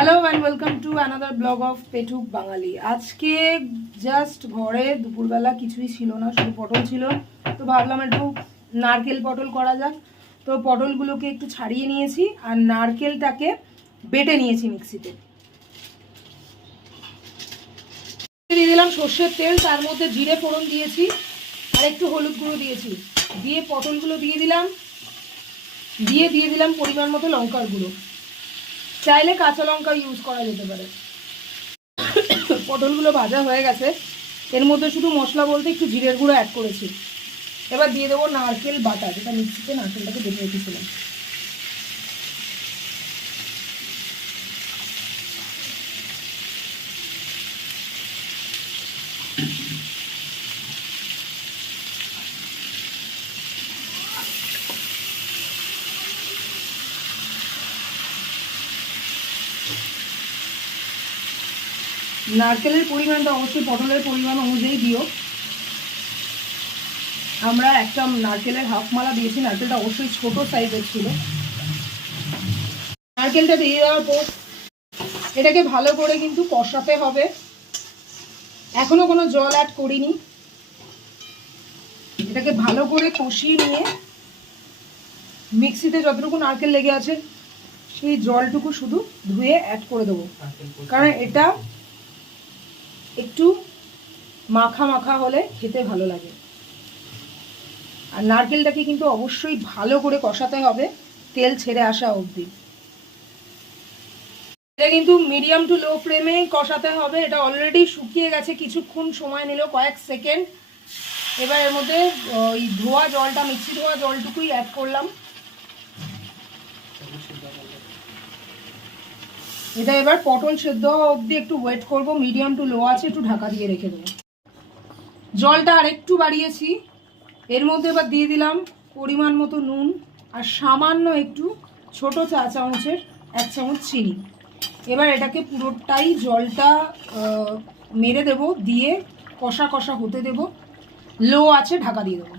Hello and welcome to another blog of পেটুক বাঙালি আজকে just ঘরে দুপুরবেলা কিছুই ছিল না, শুধু পটল ছিল। তো ভাবলাম একটু নারকেল পটল করা যাক। তো পটলগুলোকে একটু ছাড়িয়ে নিয়েছি আর নারকেলটাকে বেটে নিয়েছি মিক্সিতে। দিয়ে দিলাম সর্ষের তেল, তার মধ্যে জিরে ফোড়ন দিয়েছি আর একটু হলুদ গুঁড়ো দিয়েছি। দিয়ে পটলগুলো দিয়ে দিলাম। দিয়ে দিয়ে দিলাম পরিমাণ মতো লঙ্কার গুঁড়ো। চাইলে কাঁচা লঙ্কা ইউজ করা যেতে পারে। পটলগুলো ভাজা হয়ে গেছে। এর মধ্যে শুধু মশলা বলতে একটু জিরের গুঁড়ো অ্যাড করেছি। এবার দিয়ে দেবো নারকেল বাটা, যেটা মিক্সিতে নারকেলটাকে বেটে রেখেছিলাম। নারকেলের পরিমাণটা অবশ্যই পটলের পরিমাণ অনুযায়ী দিও। আমরা একটা নারকেলের হাফ মালা দিয়েছি নারকেলটা অবশ্যই ছোট সাইজের ছিল। নারকেলটা দিয়ে দেওয়ার পর এটাকে ভালো করে কিন্তু কষাতে হবে। এখনও কোনো জল অ্যাড করিনি। এটাকে ভালো করে কষিয়ে নিয়ে মিক্সিতে যতটুকু নারকেল লেগে আছে সেই জলটুকু শুধু ধুয়ে অ্যাড করে দেবো। কারণ এটা একটু মাখা মাখা হলে খেতে ভালো লাগে। আর নারকেলটাকে কিন্তু অবশ্যই ভালো করে কষাতে হবে তেল ছেড়ে আসা অবধি। এটা কিন্তু মিডিয়াম টু লো ফ্লেমে কষাতে হবে। এটা অলরেডি শুকিয়ে গেছে, কিছুক্ষণ সময় নিল, কয়েক সেকেন্ড এবার এর মধ্যে ওই ধোয়া জলটা মিক্সি ধোয়া জলটুকুই অ্যাড করলাম। এটা এবার পটল সেদ্ধ অবধি একটু ওয়েট করব মিডিয়াম টু লো আছে, একটু ঢাকা দিয়ে রেখে দেবো। জলটা আর একটু বাড়িয়েছি, এর মধ্যে এবার দিয়ে দিলাম পরিমাণ মতো নুন আর সামান্য একটু ছোট চা চামচের এক চামচ চিনি। এবার এটাকে পুরোটাই জলটা মেরে দেব, দিয়ে কষা কষা হতে দেব। লো আছে, ঢাকা দিয়ে দেবো।